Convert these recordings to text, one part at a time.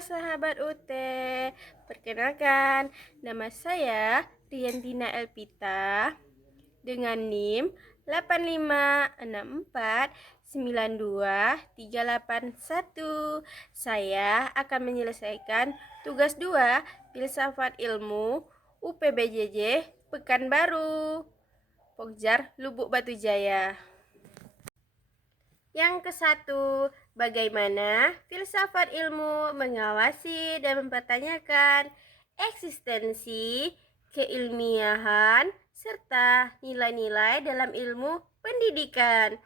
sahabat UT, perkenalkan nama saya Riantina Elpita dengan NIM 856492381. Saya akan menyelesaikan tugas 2 Filsafat Ilmu UPBJJ Pekanbaru, Pokjar, Lubuk Batu Jaya. Yang ke-1, bagaimana filsafat ilmu mengawasi dan mempertanyakan eksistensi, keilmiahan, serta nilai-nilai dalam ilmu pendidikan.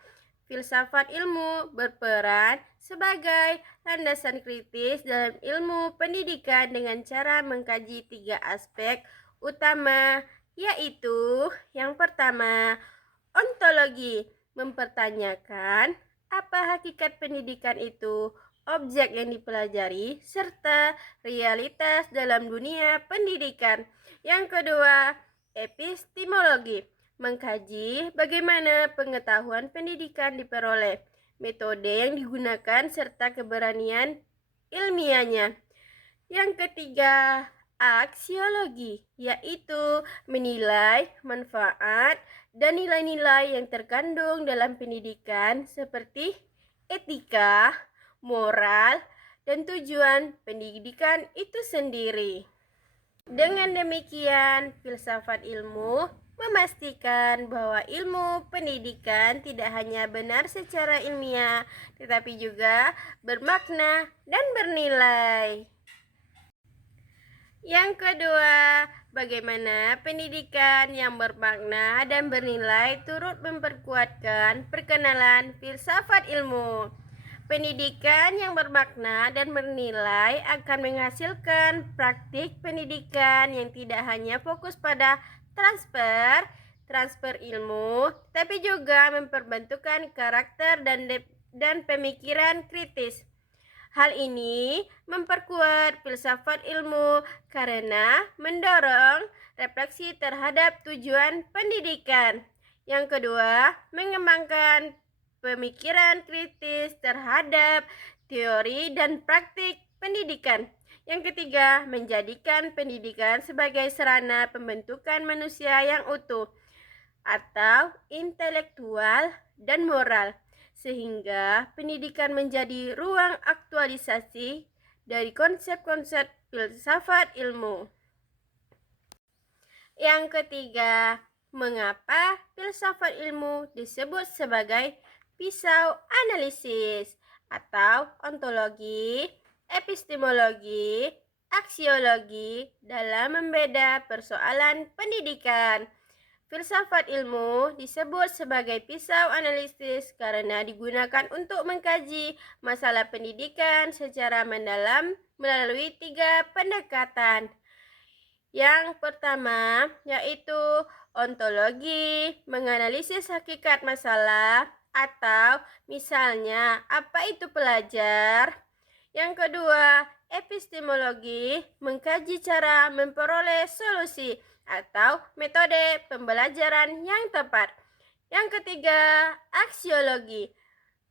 Filsafat ilmu berperan sebagai landasan kritis dalam ilmu pendidikan dengan cara mengkaji 3 aspek utama, yaitu yang pertama, ontologi, mempertanyakan apa hakikat pendidikan itu, objek yang dipelajari, serta realitas dalam dunia pendidikan. Yang kedua, epistemologi, mengkaji bagaimana pengetahuan pendidikan diperoleh, metode yang digunakan, serta keberanian ilmiahnya. Yang ketiga, aksiologi, yaitu menilai manfaat dan nilai-nilai yang terkandung dalam pendidikan seperti etika, moral, dan tujuan pendidikan itu sendiri. Dengan demikian, filsafat ilmu memastikan bahwa ilmu pendidikan tidak hanya benar secara ilmiah, tetapi juga bermakna dan bernilai. Yang kedua, bagaimana pendidikan yang bermakna dan bernilai turut memperkuatkan perkenalan filsafat ilmu. Pendidikan yang bermakna dan bernilai akan menghasilkan praktik pendidikan yang tidak hanya fokus pada transfer ilmu, tapi juga memperbentukkan karakter dan pemikiran kritis. Hal ini memperkuat filsafat ilmu karena mendorong refleksi terhadap tujuan pendidikan. Yang kedua, mengembangkan pemikiran kritis terhadap teori dan praktik pendidikan. Yang ketiga, menjadikan pendidikan sebagai sarana pembentukan manusia yang utuh atau intelektual dan moral, sehingga pendidikan menjadi ruang aktualisasi dari konsep-konsep filsafat ilmu. Yang ketiga, mengapa filsafat ilmu disebut sebagai pisau analisis atau ontologi, epistemologi, aksiologi dalam membeda persoalan pendidikan. Filsafat ilmu disebut sebagai pisau analisis karena digunakan untuk mengkaji masalah pendidikan secara mendalam melalui 3 pendekatan. Yang pertama yaitu ontologi, menganalisis hakikat masalah atau misalnya apa itu pelajar. Yang kedua, epistemologi, mengkaji cara memperoleh solusi atau metode pembelajaran yang tepat. Yang ketiga, aksiologi,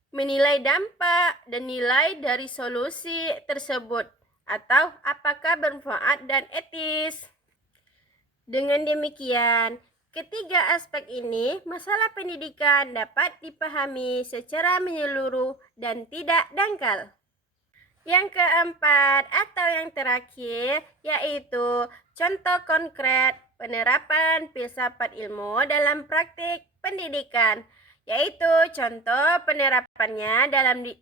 menilai dampak dan nilai dari solusi tersebut atau apakah bermanfaat dan etis. Dengan demikian, ketiga aspek ini, masalah pendidikan dapat dipahami secara menyeluruh dan tidak dangkal. Yang keempat atau yang terakhir yaitu contoh konkret penerapan filsafat ilmu dalam praktik pendidikan, yaitu contoh penerapannya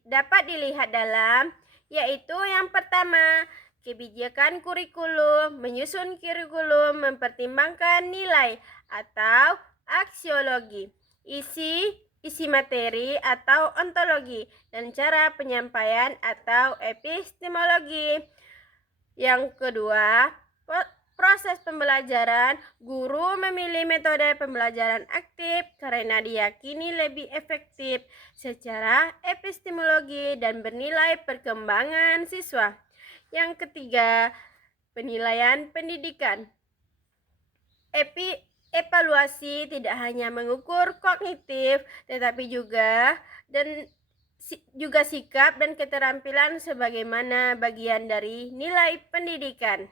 dapat dilihat dalam, yaitu yang pertama, kebijakan kurikulum, menyusun kurikulum mempertimbangkan nilai atau aksiologi, isi materi atau ontologi, dan cara penyampaian atau epistemologi. Yang kedua, proses pembelajaran, guru memilih metode pembelajaran aktif karena diyakini lebih efektif secara epistemologi dan bernilai perkembangan siswa. Yang ketiga, penilaian pendidikan. Evaluasi tidak hanya mengukur kognitif, tetapi juga juga sikap dan keterampilan sebagaimana bagian dari nilai pendidikan.